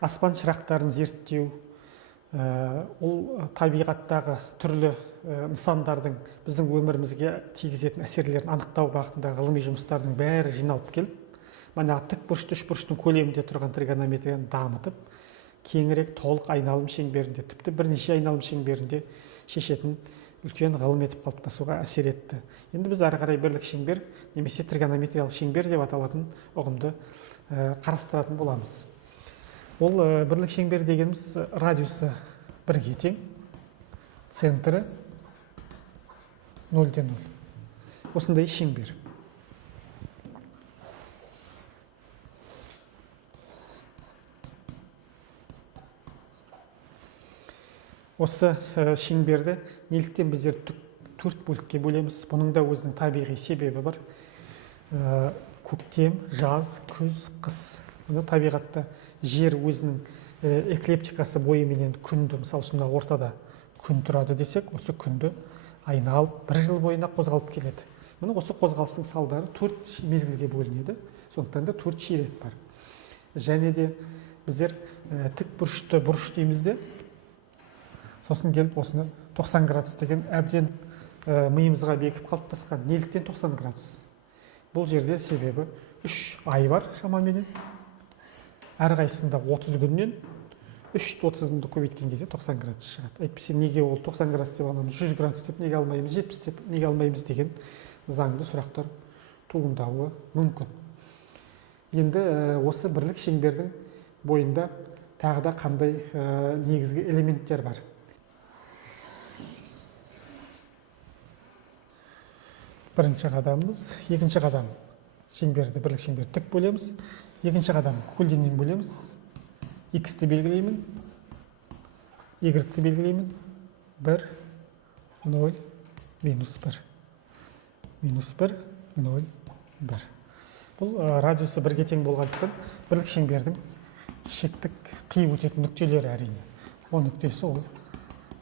аспан шырақтарын зерттеу, ол табиғаттағы түрлі нысандардың біздің өмірімізге тигізетін әсерлерін анықтау бағытындағы ғылыми жұмыстардың бәрі жиналып келіп, манағы тік бұрышты үш бұрыштың көлемінде тұрған тригонометрияны дамытып, кеңірек толық айналым шеңберінде, тіпті бірнеше айналым шеңберінде шешетін үлкен ғылым етіп қалыптасуға әсер етті. Енді біз ары қарай бірлік шеңбер немесе тригонометриялық шеңбер деп аталатын ұғымды қарастыратын боламыз. Ол бірлік шеңбер дегеніміз радиусы 1-ге тең, центрі 0-ден 0. Осындай шеңбер. Осы шеңберді неліктен біздер 4 бөлікке бөлеміз? Бұның да өзінің табиғи себебі бар. Көктем, жаз, күз, қыс. Табиғатта жер өзінің эклиптикасы бойыменен күнді, мысалы үшін ортада күн тұрады десек, осы күнді айналып 1 жыл бойына қозғалып келеді. Осы қозғалыстың салдары 4 мезгілге бөлінеді. Сондықтан да 4 ширек бар. Және де біздер тік бұрышты бұрыш дейміз де, сосын келіп осыны 90 градус деген әбден миымызға бекіп қалыптасқан. Неліктен 90 градус? Бұл жерде себебі 3 ай бар шамамен. Әрқайсысында 30 күннен 3-30-ды көбейткен кезде 90 градус шығады. Әйтпесе неге ол 90 градус деп аламыз, 100 градус деп неге алмаймыз, 70 деп неге алмаймыз деген заңды сұрақтар туындауы мүмкін. Енді осы бірлік шеңбердің бойында тағы да қандай негізгі элементтер бар? Бірінші қадамымыз, екінші қадам шеңберді, бірлік шеңберді тік бөлеміз. Екінші қадам көлденең бөлеміз. X-ті белгілеймін, Y-ті белгілеймін. 1, 0, минус 1. Минус 1, 0, 1. Бұл радиусы 1-ге тең болғандықтан бірлік шеңбердің шектік қиып өтетін нүктелері әрине. Ол нүктесі ол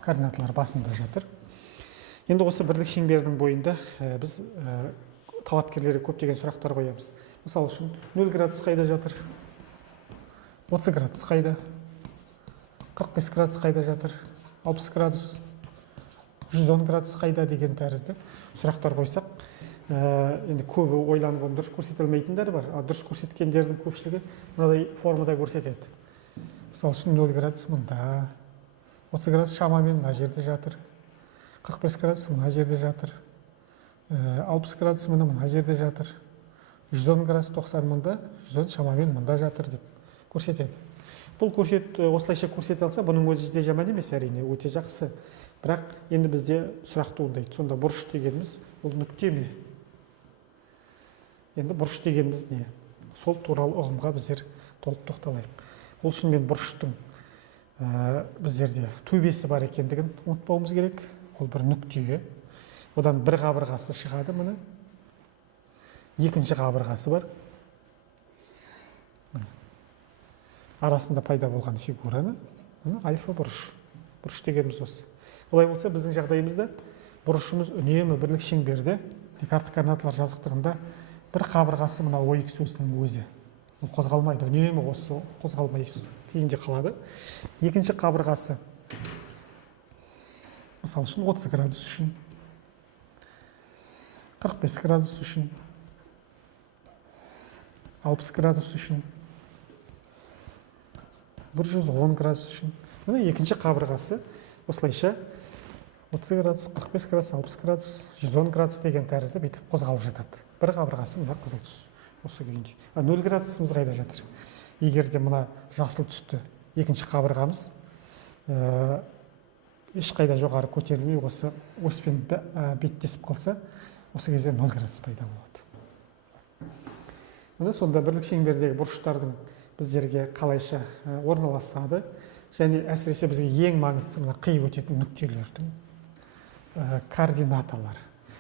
координаталар басында жатыр. Енді осы бірлік шеңбердің бойында біз талапкерлерге көптеген сұрақтар қоямыз. Мысалы үшін 0 градус қайда жатыр? 30 градус қайда? 45 градус қайда жатыр? 60 градус? 110 градус қайда деген тәрізді сұрақтар қойсақ, енді көбі ойланып оны дұрыс көрсетілмейтіндер бар. Дұрыс көрсеткендердің көпшілігі мынадай формада көрсетеді. Мысалы үшін 0 градус мұнда, 30 градус шамамен мына жерде жатыр, 45 градус мына жерде жатыр, 60 градус мына жерде жатыр, 110 градус 90 мұнда, 110 шамамен мұнда жатыр деп көрсетеді. Бұл осылайша көрсете алса, бұның өзі де жаман емес, әрине, өте жақсы. Бірақ енді бізде сұрақ туындайды. Сонда бұрыш дегеніміз ол нүкте ме? Енді бұрыш дегеніміз не? Сол туралы ұғымға біздер толық тоқталайық. Ол үшін мен бұрыштың біздерде төбесі бар екендігін ұмытпауымыз керек. Ол бір нүкте. Одан бір қабырғасы шығады мұны. Екінші қабырғасы бар. Арасында пайда болған фигураны альфа бұрыш. Бұрыш дегеніміз осы. Олай болса, біздің жағдайымызда бұрышымыз үнемі бірлік шеңберде, Декарт координаталар жазықтығында бір қабырғасы мына OX осының өзі. Ол қозғалмайды, үнемі осы қозғалмай күйінде қалады. Екінші қабырғасы, мысалы үшін 30 градус үшін, 45 градус үшін, 60 градус үшін, 110 градус үшін. Мына екінші қабырғасы осылайша 30 градус, 45 градус, 60 градус, 110 градус деген тәрізді бүйтіп қозғалып жатады. Бір қабырғасы мына қызыл түс. Осы күйінде. 0 градусымыз қайда жатыр? Егер де мына жасыл түсті екінші қабырғамыз ешқайда жоғары көтерілмей осы оспен беттесіп қалса, осы кезде 0 градус пайда болады. Сонда бірлік шеңбердегі бұрыштардың біздерге қалайша орналасады, және әсіресе бізге ең маңыздысы мына қиып өтетін нүктелердің координаталары.